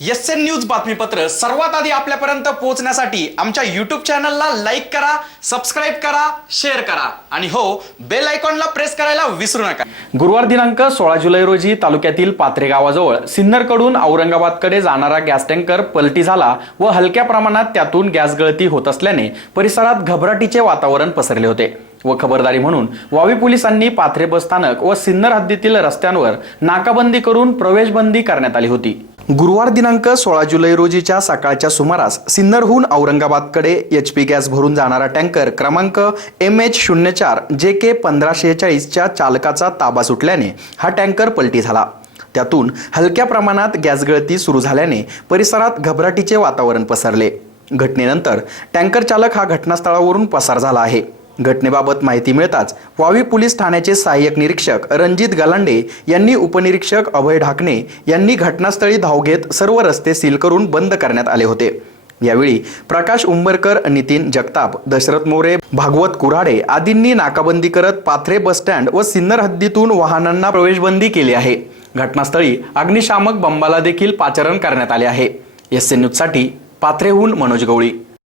S N news बातमीपत्र सर्वात आधी आपल्यापर्यंत पोहोचण्यासाठी आमच्या युट्यूब चॅनलला लाईक करा सबस्क्राईब करा शेअर करा. आणि हो बेल आयकॉनला प्रेस करायला विसरू नका. गुरुवार दिनांक सोळा जुलै रोजी तालुक्यातील पात्रे गावाजवळ सिन्नरकडून औरंगाबादकडे जाणारा गॅस टँकर पलटी झाला व हलक्या प्रमाणात त्यातून गॅस गळती होत असल्याने परिसरात घबराटीचे वातावरण पसरले होते. व खबरदारी म्हणून वावी पोलिसांनी पाथरे बस स्थानक व सिन्नर हद्दीतील रस्त्यांवर नाकाबंदी करून प्रवेशबंदी करण्यात आली होती. गुरुवार दिनांक सोळा जुलै रोजीच्या सकाळच्या सुमारास सिन्नरहून औरंगाबादकडे एच पी गॅस भरून जाणारा टँकर क्रमांक एम एच शून्य चार जे के पंधरा शेहेचाळीसच्या चालकाचा ताबा सुटल्याने हा टँकर पलटी झाला. त्यातून हलक्या प्रमाणात गॅस गळती सुरू झाल्याने परिसरात घबराटीचे वातावरण पसरले. घटनेनंतर टँकर चालक हा घटनास्थळावरून पसार झाला आहे. घटनेबाबत माहिती मिळताच वावी पोलीस ठाण्याचे सहाय्यक निरीक्षक रणजित गलांडे यांनी उपनिरीक्षक अभय ढाकणे यांनी घटनास्थळी धाव घेत सर्व रस्ते सील करून बंद करण्यात आले होते. यावेळी प्रकाश उंबरकर नितीन जगताप दशरथ मोरे भागवत कुऱ्हाडे आदींनी नाकाबंदी करत पाथरे बसस्टँड व सिन्नर हद्दीतून वाहनांना प्रवेशबंदी केली आहे. घटनास्थळी अग्निशामक बंबाला देखील पाचारण करण्यात आले आहे. एस एन न्यूजसाठी पाथरेहून मनोज गवळी.